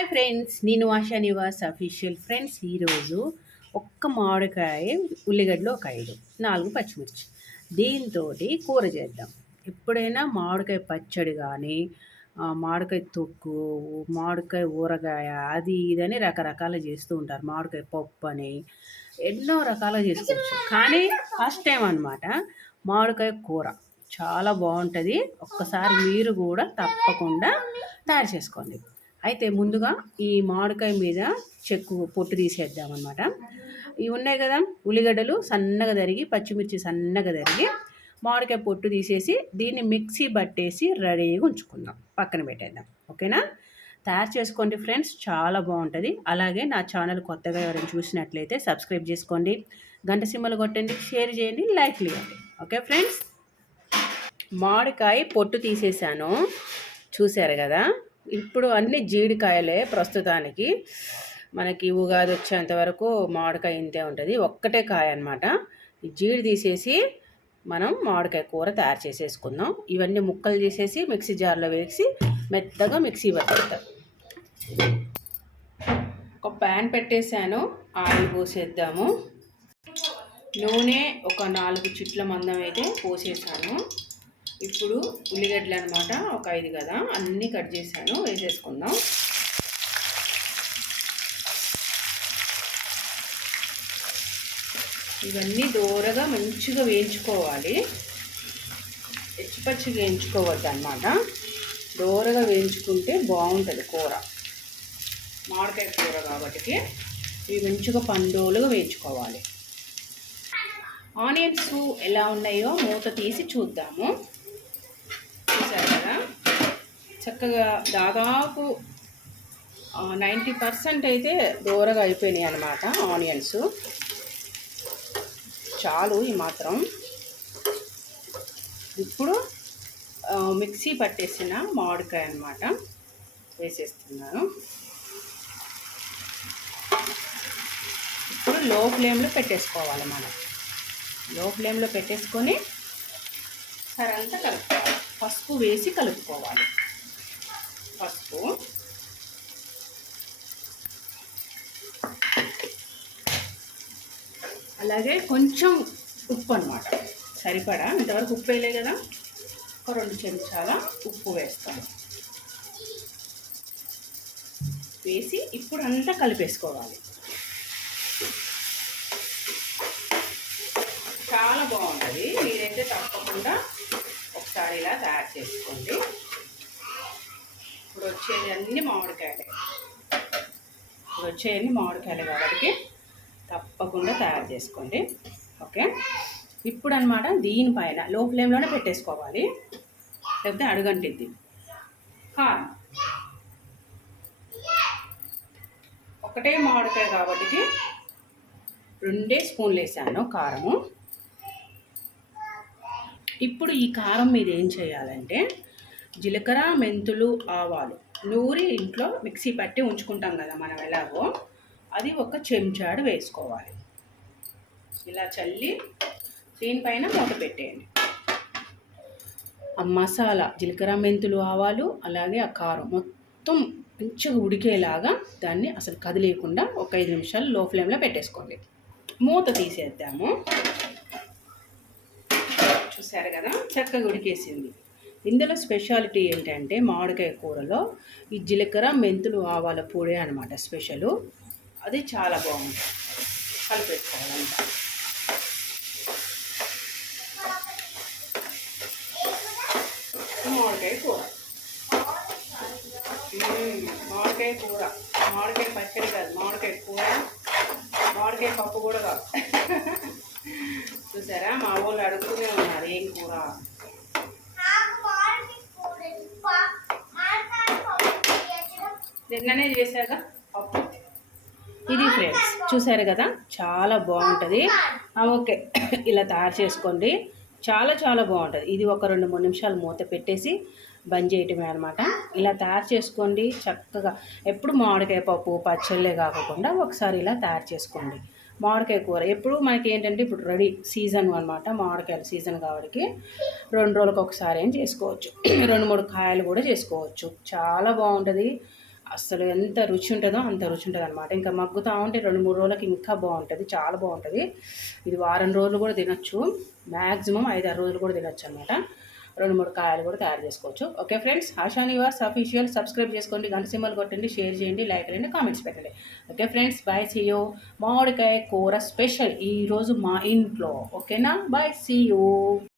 Hi friends నేను ASHA Nivas official friends ఈరోజు ఒక్క మామిడికాయ ఉల్లిగడ్డలు ఒక ఐదు నాలుగు పచ్చిమిర్చి. దీంతో కూర చేద్దాం. ఎప్పుడైనా మామిడికాయ పచ్చడి కానీ మామిడికాయ తొక్కు మామిడికాయ ఊరగాయ అది ఇదని రకరకాలు చేస్తూ ఉంటారు. మామిడికాయ పప్పు అని ఎన్నో రకాలుగా చేసుకోవచ్చు. కానీ ఫస్ట్ టైం అనమాట మామిడికాయ కూర. చాలా బాగుంటుంది. ఒక్కసారి మీరు కూడా తప్పకుండా తయారు చేసుకోండి. అయితే ముందుగా ఈ మామిడికాయ మీద చెక్కు పొట్టు తీసేద్దాం అనమాట ఇవి ఉన్నాయి కదా ఉల్లిగడ్డలు సన్నగా తరిగి పచ్చిమిర్చి సన్నగా తరిగి మామిడికాయ పొట్టు తీసేసి దీన్ని మిక్సీ పట్టేసి రెడీగా ఉంచుకుందాం. పక్కన పెట్టేద్దాం. ఓకేనా? తయారు చేసుకోండి ఫ్రెండ్స్. చాలా బాగుంటుంది. అలాగే నా ఛానల్ కొత్తగా ఎవరైనా చూసినట్లయితే సబ్స్క్రైబ్ చేసుకోండి. గంట సిమ్మలు కొట్టండి షేర్ చేయండి లైక్ ఇవ్వండి. Okay friends? మామిడికాయ పొట్టు తీసేసాను. చూశారు కదా? ఇప్పుడు అన్ని జీడికాయలే ప్రస్తుతానికి. మనకి ఉగాది వచ్చేంత వరకు మామిడికాయ ఇంతే ఉంటుంది. ఒక్కటే కాయ అనమాట జీడి తీసేసి మనం మామిడికాయ కూర తయారు చేసేసుకుందాం. ఇవన్నీ ముక్కలు చేసేసి మిక్సీ జార్లో వేసి మెత్తగా మిక్సీ పట్టేస్తాం ఒక ప్యాన్ పెట్టేశాను. ఆయిల్ పోసేద్దాము. నూనె ఒక నాలుగు చిట్ల మందం అయితే పోసేసాను. ఇప్పుడు ఉల్లిగడ్డలు అనమాట ఒక ఐదు కదా అన్నీ కట్ చేశాను వేసేసుకుందాం. ఇవన్నీ దూరగా మంచిగా వేయించుకోవాలి. పచ్చిపచ్చి వేయించుకోవద్దు అనమాట దూరగా వేయించుకుంటే బాగుంటుంది కూర. మామిడికాయ కూర కాబట్టి ఇవి మంచిగా పండులుగా వేయించుకోవాలి. ఆనియన్స్ ఎలా ఉన్నాయో మూత తీసి చూద్దాము. చక్కగా దాదాపు నైంటీ పర్సెంట్ అయితే దూరగా అయిపోయినాయి అనమాట ఆనియన్స్. చాలు ఈ మాత్రం. ఇప్పుడు మిక్సీ పట్టేసిన మామిడికాయ అనమాట వేసేస్తున్నాను. ఇప్పుడు లో ఫ్లేమ్లో పెట్టేసుకోవాలి మనం. లో ఫ్లేమ్లో పెట్టేసుకొని సరంతా కలుపుకోవాలి. పసుపు వేసి కలుపుకోవాలి. పసుపు. అలాగే కొంచెం ఉప్పు అనమాట సరిపడా? ఇంతవరకు ఉప్పు వేయలే కదా? ఒక రెండు చెంచాల ఉప్పు వేస్తాను వేసి ఇప్పుడు అంతా కలిపేసుకోవాలి. చాలా బాగుంటుంది. మీరైతే తప్పకుండా ఒకసారి ఇలా తయారు చేసుకోండి. ఇప్పుడు వచ్చేది అన్నీ మామిడికాయలే. ఇప్పుడు వచ్చేయన్ని మామిడికాయలు కాబట్టి తప్పకుండా తయారు చేసుకోండి. ఓకే? ఇప్పుడు అనమాట దీనిపైన లో ఫ్లేమ్లోనే పెట్టేసుకోవాలి. లేకపోతే అడుగంటిద్ది. కారం ఒకటే మామిడికాయ కాబట్టి రెండే స్పూన్లు వేసాను కారము. ఇప్పుడు ఈ కారం మీద ఏం చేయాలంటే జీలకర్ర మెంతులు ఆవాలు నూరి ఇంట్లో మిక్సీ పట్టి ఉంచుకుంటాం కదా మనం ఎలాగో. అది ఒక చెంచాడు వేసుకోవాలి. ఇలా చల్లి దీనిపైన మూత పెట్టేయండి. ఆ మసాలా జీలకర్ర మెంతులు ఆవాలు అలాగే ఆ కారం మొత్తం మంచిగా ఉడికేలాగా దాన్ని అసలు కదిలేయకుండా ఒక ఐదు నిమిషాలు లో ఫ్లేమ్లో పెట్టేసుకోండి. మూత తీసేద్దాము. చూసారు కదా? చక్కగా ఉడికేసింది. ఇందులో స్పెషాలిటీ ఏంటంటే మామిడికాయ కూరలో ఈ జీలకర్ర మెంతులు ఆవాల పొడి అనమాట స్పెషల్. అది చాలా బాగుంటుంది. కలిపెట్టుకోవాలంట మామిడికాయ కూర. మామిడికాయ కూర. మామిడికాయ పచ్చడి కాదు మామిడికాయ కూర. మామిడికాయ పప్పు కూడా కాదు. చూసారా? మా వాళ్ళు అడుగుతూనే ఉన్నారు ఏం కూర? నిన్ననే చేశాక పప్పు ఇది ఫ్రెండ్స్ చూసారు కదా? చాలా బాగుంటుంది. ఓకే. ఇలా తయారు చేసుకోండి. చాలా చాలా బాగుంటుంది. ఇది ఒక రెండు మూడు నిమిషాలు మూత పెట్టేసి బంద్ చేయటమే అనమాట ఇలా తయారు చేసుకోండి. చక్కగా ఎప్పుడు మామిడికాయ పప్పు పచ్చళ్ళే కాకుండా ఒకసారి ఇలా తయారు చేసుకోండి. మామిడికాయ కూర ఎప్పుడు మనకి ఏంటంటే ఇప్పుడు రెడీ సీజన్ అనమాట మామిడికాయల సీజన్ కాబట్టి రెండు రోజులకు ఒకసారి ఏం చేసుకోవచ్చు. రెండు మూడు కాయలు కూడా చేసుకోవచ్చు. చాలా బాగుంటుంది. అసలు ఎంత రుచి ఉంటుందో అంత రుచి ఉంటుంది అనమాట ఇంకా మగ్గుతూ ఉంటే రెండు మూడు రోజులకి ఇంకా బాగుంటుంది చాలా బాగుంటుంది. ఇది వారం రోజులు కూడా తినొచ్చు మ్యాక్సిమం ఐదు ఆరు రోజులు కూడా తినొచ్చు అనమాట రెండు మూడు కాయలు కూడా తయారు చేసుకోవచ్చు. Okay friends Asha Nivas official subscribe చేసుకోండి గంట సింబల్ కొట్టండి షేర్ చేయండి లైక్ చేయండి కామెంట్స్ పెట్టండి. ఓకే ఫ్రెండ్స్ బాయ్ సియో మామిడికాయ కూర స్పెషల్ ఈరోజు మా ఇంట్లో. ఓకేనా? బాయ్ సియో